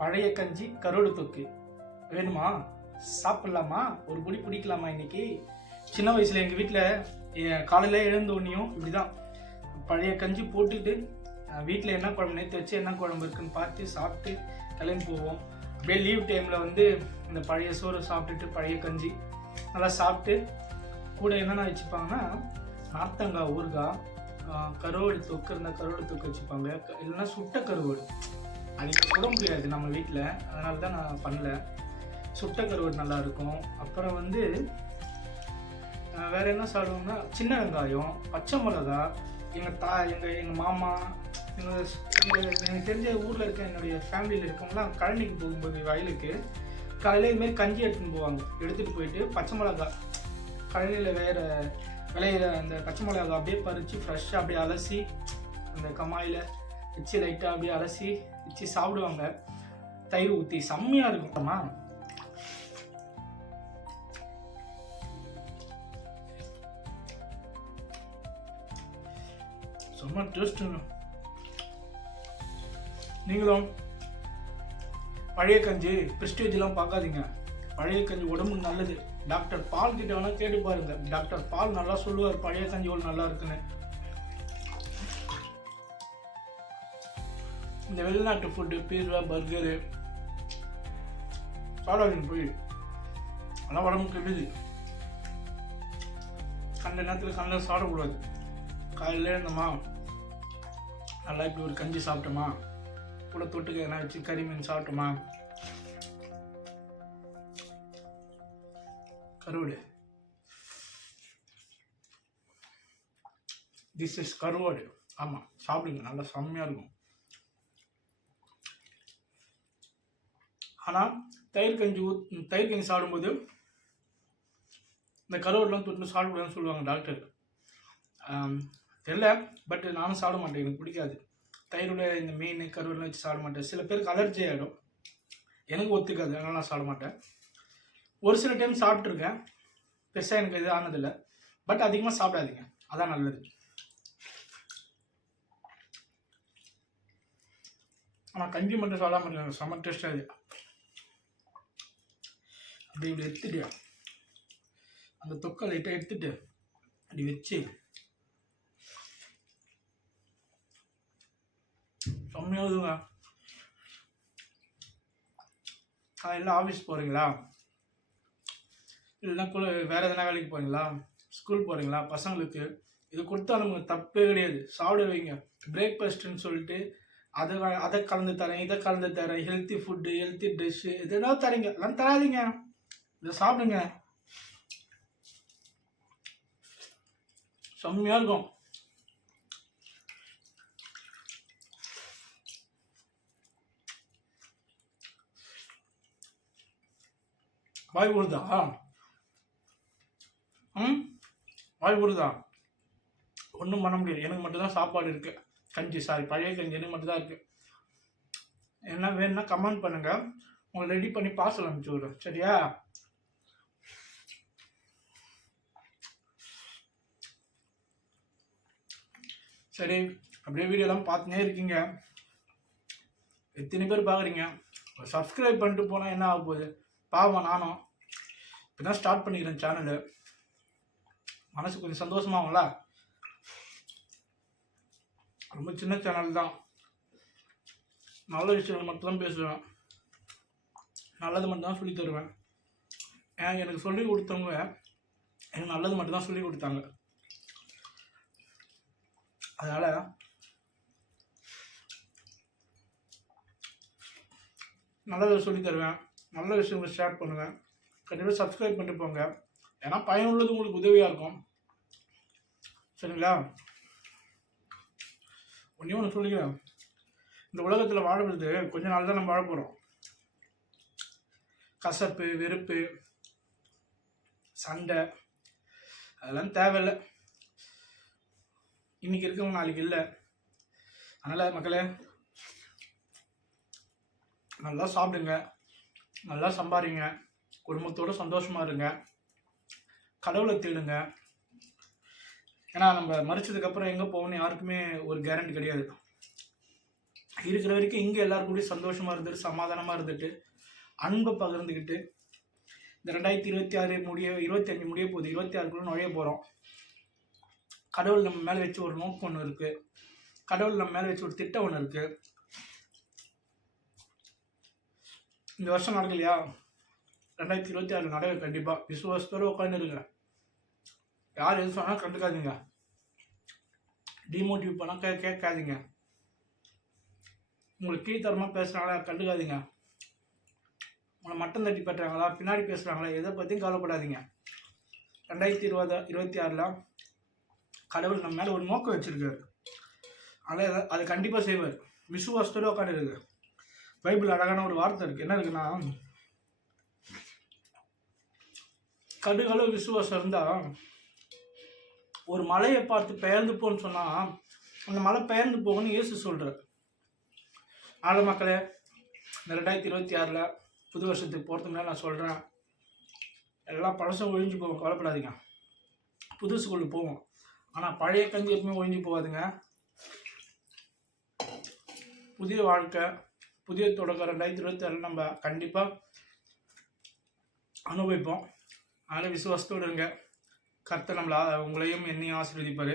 பழைய கஞ்சி கருவாடு தொக்கு வேணுமா? சாப்பிட்லாமா? ஒரு புடி பிடிக்கலாமா? இன்னைக்கு சின்ன வயசுல எங்கள் வீட்டில் காலையில் எழுந்த உடனேயும் இப்படிதான் பழைய கஞ்சி போட்டுட்டு வீட்டில் என்ன குழம்பு நேற்று வச்சு என்ன குழம்பு இருக்குன்னு பார்த்து சாப்பிட்டு கிளம்பி போவோம். அப்படியே லீவ் டைமில் வந்து இந்த பழைய சோறு சாப்பிட்டுட்டு பழைய கஞ்சி நல்லா சாப்பிட்டு கூட என்னென்ன வச்சுப்பாங்கன்னா நார்த்தங்காய் ஊறுகாய், கருவாடு தொக்கு இருந்தால் கருவாடு தொக்கு வச்சுப்பாங்க, இல்லைன்னா சுட்ட கருவாடு. அன்றைக்கி சுட முடியாது நம்ம வீட்டில், அதனால தான் நான் பண்ணல. சுட்ட கருவாடு நல்லாயிருக்கும். அப்புறம் வந்து வேறு என்ன சாப்பிடுவோம்னா சின்ன வெங்காயம், பச்சை மிளகா. எங்கள் மாமா எனக்கு தெரிஞ்ச ஊரில் இருக்க என்னுடைய ஃபேமிலியில் இருக்கவங்களாம் கழனிக்கு போகும்போது வயலுக்கு காலையில் இதுமாரி கஞ்சி எடுத்துன்னு போவாங்க. எடுத்துகிட்டு போயிட்டு பச்சை மிளகா கழனியில் விளையிற அந்த பச்சை மிளகா அப்படியே பறித்து ஃப்ரெஷ்ஷாக அப்படியே அலசி அந்த கமாயில் வச்சு லைட்டாக அப்படியே அலசி வச்சு சாப்பிடுவாங்க. தயிர் ஊற்றி செம்மையாக இருக்கும்மா. செம்ம டேஸ்ட்டுங்க. நீங்களும் பழைய கஞ்சி ப்ரெஸ்டீஜ்லாம் பார்க்காதீங்க. பழைய கஞ்சி உடம்புக்கு நல்லது. டாக்டர் பால் கிட்ட வேணால் கேட்டு பாருங்க. டாக்டர் பால் நல்லா சொல்லுவார் பழைய கஞ்சி எவ்வளோ நல்லா இருக்குன்னு. இந்த வெளிநாட்டு ஃபுட்டு, பீஸா, பர்கரு சாப்பிடாதீங்க போய். ஆனால் உடம்புக்கு கெடுது. கண்ட நேரத்தில் கண்ணில் சாப்பிடக்கூடாது. காலையில் இருந்தோமா நல்லா இப்படி ஒரு கஞ்சி சாப்பிட்டோமா, கூட தொட்டுக்க என்ன வச்சு கறி மீன் சாப்பிட்டோமா. கருவாடு, திஸ் இஸ் கருவாடு. ஆமாம், சாப்பிடுங்க, நல்லா செம்மையாக இருக்கும். ஆனால் தயிர் கஞ்சி சாப்பிடும்போது இந்த கருவாடுலாம் தொட்டு சாப்பிடக்கூடாதுன்னு சொல்லுவாங்க டாக்டர். தெரியல, பட் நானும் சாப்பிட மாட்டேன், எனக்கு பிடிக்காது. தயிரோட இந்த மீன் கருவாடுலாம் வச்சு சாப்பிட மாட்டேன். சில பேருக்கு அலர்ஜி ஆகிடும், எனக்கு ஒத்துக்காது, அதனால நான் சாப்பிட மாட்டேன். ஒரு சில டைம் சாப்பிட்ருக்கேன், பெருசாக எனக்கு இது ஆனதில்லை. பட் அதிகமாக சாப்பிடாதீங்க, அதான் நல்லது. ஆனால் கஞ்சி மட்டும் சாப்பிடாம இருக்காங்க, செம்ம டேஸ்டாக இது. அப்படி இப்படி எடுத்துட்டு அந்த தொக்கை லைட்டாக எடுத்துட்டு அப்படி வச்சு செம்மையாகுதுங்க. காலையில் ஆஃபீஸ் போகிறீங்களா, இல்லைன்னா வேறு எதனா வேலைக்கு போகிறீங்களா, ஸ்கூல் போகிறீங்களா, பசங்களுக்கு இது கொடுத்தா நமக்கு தப்பே கிடையாது. சாப்பிட வைங்க. பிரேக்ஃபாஸ்ட்டுன்னு சொல்லிட்டு அதை கலந்து தரேன், இதை கலந்து தரேன், ஹெல்த்தி ஃபுட்டு, ஹெல்த்தி ட்ரெஸ்ஸு, எதுனா தரீங்க. எல்லாம் தராதிங்க, இதை சாப்பிடுங்க, செம்மையாக இருக்கும். வாய் ஊறுதா? வாய் ஊறுதா? ஒன்றும் பண்ண முடியாது. எனக்கு மட்டும்தான் சாப்பாடு இருக்குது. பழைய கஞ்சி எனக்கு மட்டும்தான் இருக்குது. என்ன வேணும்னா கமெண்ட் பண்ணுங்கள், உங்களை ரெடி பண்ணி பார்சல் அனுப்பிச்சி விடுறேன், சரியா? சரி, அப்படியே வீடியோலாம் பார்த்துனே இருக்கீங்க. எத்தனை பேர் பார்க்குறீங்க? சப்ஸ்கிரைப் பண்ணிட்டு போனால் என்ன ஆக போகுது? பாவம், நானும் இப்போ தான் ஸ்டார்ட் பண்ணிக்கிறேன் சேனலு. மனசு கொஞ்சம் சந்தோஷமாகும்ல. ரொம்ப சின்ன சேனல் தான். நல்ல விஷயங்கள் மட்டும்தான் பேசுவேன், நல்லது மட்டும்தான் சொல்லி தருவேன். எனக்கு சொல்லி கொடுத்தவங்க எனக்கு நல்லது மட்டும்தான் சொல்லி கொடுத்தாங்க. அதனால் நல்லதை சொல்லி தருவேன், நல்ல விஷயங்களை ஷேர் பண்ணுவேன். கண்டிப்பாக சப்ஸ்கிரைப் பண்ணிட்டு போங்க, ஏன்னா பயனுள்ளது உங்களுக்கு உதவியாக இருக்கும், சரிங்களா? ஒன்று சொல்லிக்கிறேன், இந்த உலகத்தில் வாழறது கொஞ்ச நாள் தான் நம்ம வாழ போகிறோம். கசப்பு, வெறுப்பு, சண்டை அதெல்லாம் தேவையில்லை. இன்னைக்கு இருக்கவங்க நாளைக்கு இல்லை. அதனால் மக்களே, நல்லா சாப்பிடுங்க, நல்லா சம்பாதிங்க, குடும்பத்தோடு சந்தோஷமாக இருங்க, கடவுளை தேடுங்க. ஏன்னா நம்ம மறிச்சதுக்கப்புறம் எங்கே போகணும்னு யாருக்குமே ஒரு கேரண்டி கிடையாது. இருக்கிற வரைக்கும் இங்கே எல்லாரும் கூடயும் சந்தோஷமாக இருந்துட்டு சமாதானமாக இருந்துட்டு அன்பை பகிர்ந்துக்கிட்டு இந்த 2026 25 முடிய போகுது, 26க்குள்ள நுழைய போகிறோம். கடவுள் நம்ம மேலே வச்சு ஒரு நோக்கம் ஒன்று இருக்குது, கடவுள் நம்ம மேலே வச்சு ஒரு திட்டம் ஒன்று இருக்குது. இந்த வருஷம் நடக்கலையா, 2026 நடக்க கண்டிப்பாக. விசுவாசத்தோடு உட்காந்து இருங்க. யார் எது சொன்னால் கண்டுக்காதீங்க, டிமோட்டிவ் பண்ணால் கேட்காதீங்க. உங்களுக்கு கீழ்த்தரமாக பேசுகிறாங்களா கண்டுக்காதீங்க. உங்களை மட்டம் தட்டி பட்டுறாங்களா பின்னாடி பேசுகிறாங்களா எதை பற்றியும் கவலைப்படாதீங்க. 2026 கடவுள் நம்ம மேலே ஒரு நோக்கம் வச்சுருக்காரு, அதில் அதை கண்டிப்பாக செய்வார். விசுவாசத்தோடு உட்காந்துருக்கு. பைபிள் அழகான ஒரு வார்த்தை இருக்குது, என்ன இருக்குன்னா, கடுகளவு விசுவாசம் இருந்தால் ஒரு மலையை பார்த்து பெயர்ந்து போன்னு சொன்னால் அந்த மலை பெயர்ந்து போகணும்னு இயேசு சொல்கிறார். ஆள மக்களே, இந்த 2026 புது வருஷத்துக்கு போகிறதுக்கு முன்னாடி நான் சொல்கிறேன், எல்லாம் பழசும் ஒழிஞ்சு போவோம், கவலைப்படாதீங்க. புதுசுக்குள்ளே போவோம். ஆனால் பழைய கஞ்சி எப்பவுமே ஒழிஞ்சு போகாதுங்க. புதிய வாழ்க்கை, புதிய தொடக்கம் 2026 நம்ம கண்டிப்பாக அனுபவிப்போம். அதனால் விசுவாசத்தோடு இருங்க. கர்த்தர் உங்களையும் என்னையும் ஆசீர்வதிப்பார்.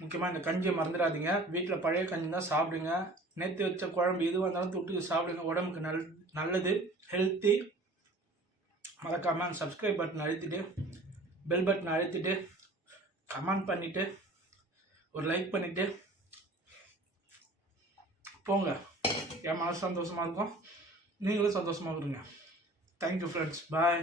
முக்கியமாக இந்த கஞ்சியை மறந்துடாதீங்க. வீட்டில் பழைய கஞ்சி தான் சாப்பிடுங்க. நேற்று வச்ச குழம்பு எதுவாக இருந்தாலும் தொட்டு சாப்பிடுங்க, உடம்புக்கு நல்லது, ஹெல்த்தி. மறக்காமல் சப்ஸ்கிரைப் பட்டன் அழுத்திட்டு பெல் பட்டன் அழுத்திட்டு கமெண்ட் பண்ணிவிட்டு ஒரு லைக் பண்ணிவிட்டு போங்க. என் மனசு சந்தோஷமாக இருக்கும், நீங்களும் சந்தோஷமாக இருங்க. தேங்க்யூ ஃப்ரெண்ட்ஸ், பாய்.